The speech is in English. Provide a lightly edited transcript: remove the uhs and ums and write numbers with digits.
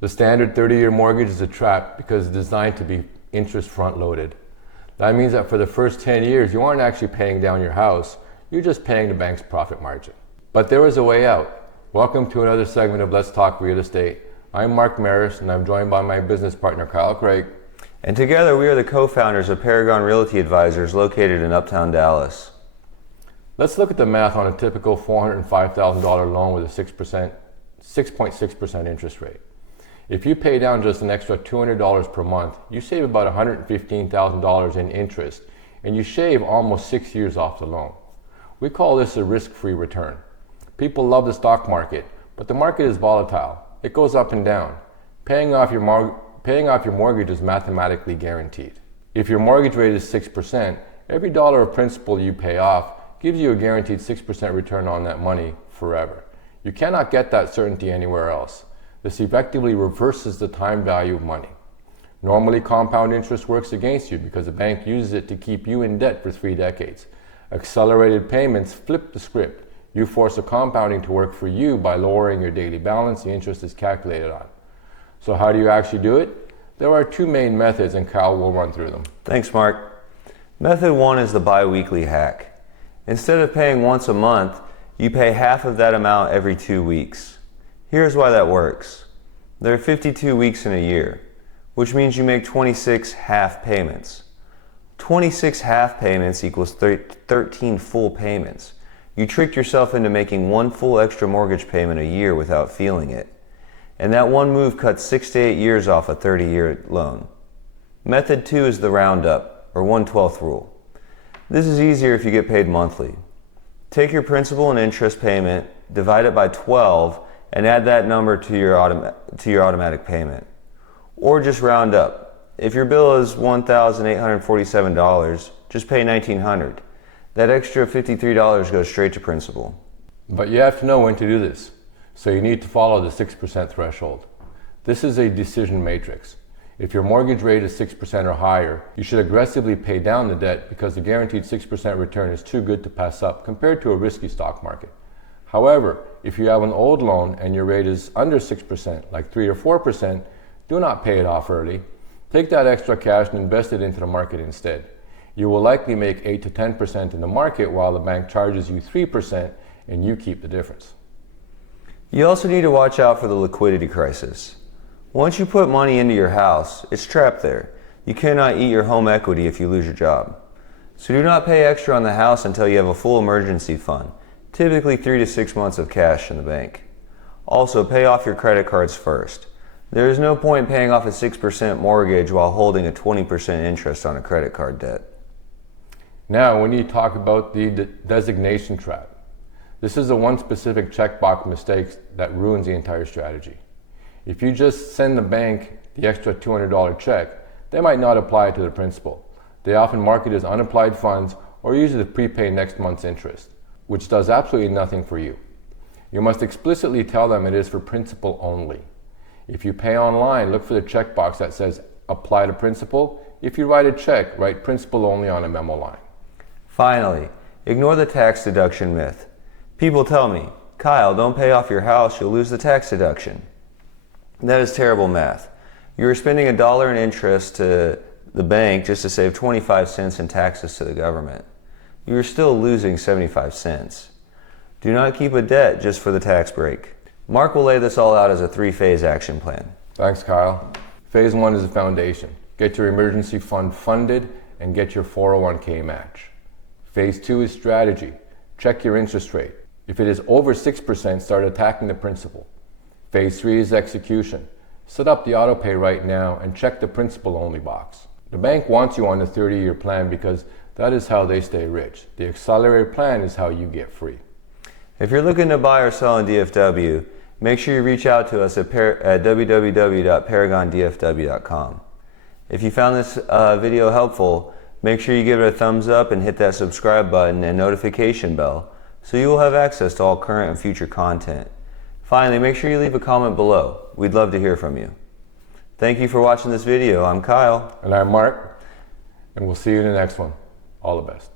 The standard 30-year mortgage is a trap because it's designed to be interest front-loaded. That means that for the first 10 years, you aren't actually paying down your house, you're just paying the bank's profit margin. But there is a way out. Welcome to another segment of Let's Talk Real Estate. I'm Mark Meras, and I'm joined by my business partner, Kyle Kreick. And together we are the co-founders of Paragon Realty Advisors located in Uptown Dallas. Let's look at the math on a typical $405,000 loan with a 6.6% interest rate. If you pay down just an extra $200 per month, you save about $115,000 in interest, and you shave almost 6 years off the loan. We call this a risk-free return. People love the stock market, but the market is volatile. It goes up and down. Paying off your mortgage is mathematically guaranteed. If your mortgage rate is 6%, every dollar of principal you pay off gives you a guaranteed 6% return on that money forever. You cannot get that certainty anywhere else. This effectively reverses the time value of money. Normally, compound interest works against you because the bank uses it to keep you in debt for 3 decades. Accelerated payments flip the script. You force the compounding to work for you by lowering your daily balance the interest is calculated on. So how do you actually do it? There are 2 main methods, and Kyle will run through them. Thanks, Mark. Method 1 is the Biweekly Hack. Instead of paying once a month, you pay half of that amount every 2 weeks. Here's why that works. There are 52 weeks in a year, which means you make 26 half payments. 26 half payments equals 13 full payments. You tricked yourself into making 1 full extra mortgage payment a year without feeling it. And that one move cuts 6 to 8 years off a 30-year loan. Method 2 is the roundup, or 1/12 rule. This is easier if you get paid monthly. Take your principal and interest payment, divide it by 12, and add that number to your automatic payment. Or just round up. If your bill is $1,847, just pay $1,900. That extra $53 goes straight to principal. But you have to know when to do this. So you need to follow the 6% threshold. This is a decision matrix. If your mortgage rate is 6% or higher, you should aggressively pay down the debt because the guaranteed 6% return is too good to pass up compared to a risky stock market. However, if you have an old loan and your rate is under 6%, like 3 or 4%, do not pay it off early. Take that extra cash and invest it into the market instead. You will likely make 8 to 10% in the market while the bank charges you 3% and you keep the difference. You also need to watch out for the liquidity crisis. Once you put money into your house, it's trapped there. You cannot eat your home equity if you lose your job. So do not pay extra on the house until you have a full emergency fund, typically 3 to 6 months of cash in the bank. Also, pay off your credit cards first. There is no point paying off a 6% mortgage while holding a 20% interest on a credit card debt. Now, we need to talk about the designation trap. This is the one specific checkbox mistake that ruins the entire strategy. If you just send the bank the extra $200 check, they might not apply it to the principal. They often mark it as unapplied funds or use it to prepay next month's interest, which does absolutely nothing for you. You must explicitly tell them it is for principal only. If you pay online, look for the checkbox that says apply to principal. If you write a check, write principal only on a memo line. Finally, ignore the tax deduction myth. People tell me, Kyle, don't pay off your house, you'll lose the tax deduction. That is terrible math. You are spending $1 in interest to the bank just to save 25 cents in taxes to the government. You are still losing 75 cents. Do not keep a debt just for the tax break. Mark will lay this all out as a 3-phase action plan. Thanks, Kyle. Phase 1 is the foundation. Get your emergency fund funded and get your 401k match. Phase 2 is strategy. Check your interest rate. If it is over 6%, start attacking the principal. Phase 3 is execution. Set up the auto pay right now and check the principal only box. The bank wants you on the 30-year plan because that is how they stay rich. The accelerated plan is how you get free. If you're looking to buy or sell in DFW, make sure you reach out to us at www.paragondfw.com. If you found this video helpful, make sure you give it a thumbs up and hit that subscribe button and notification bell so you will have access to all current and future content. Finally, make sure you leave a comment below. We'd love to hear from you. Thank you for watching this video. I'm Kyle. And I'm Mark. And we'll see you in the next one. All the best.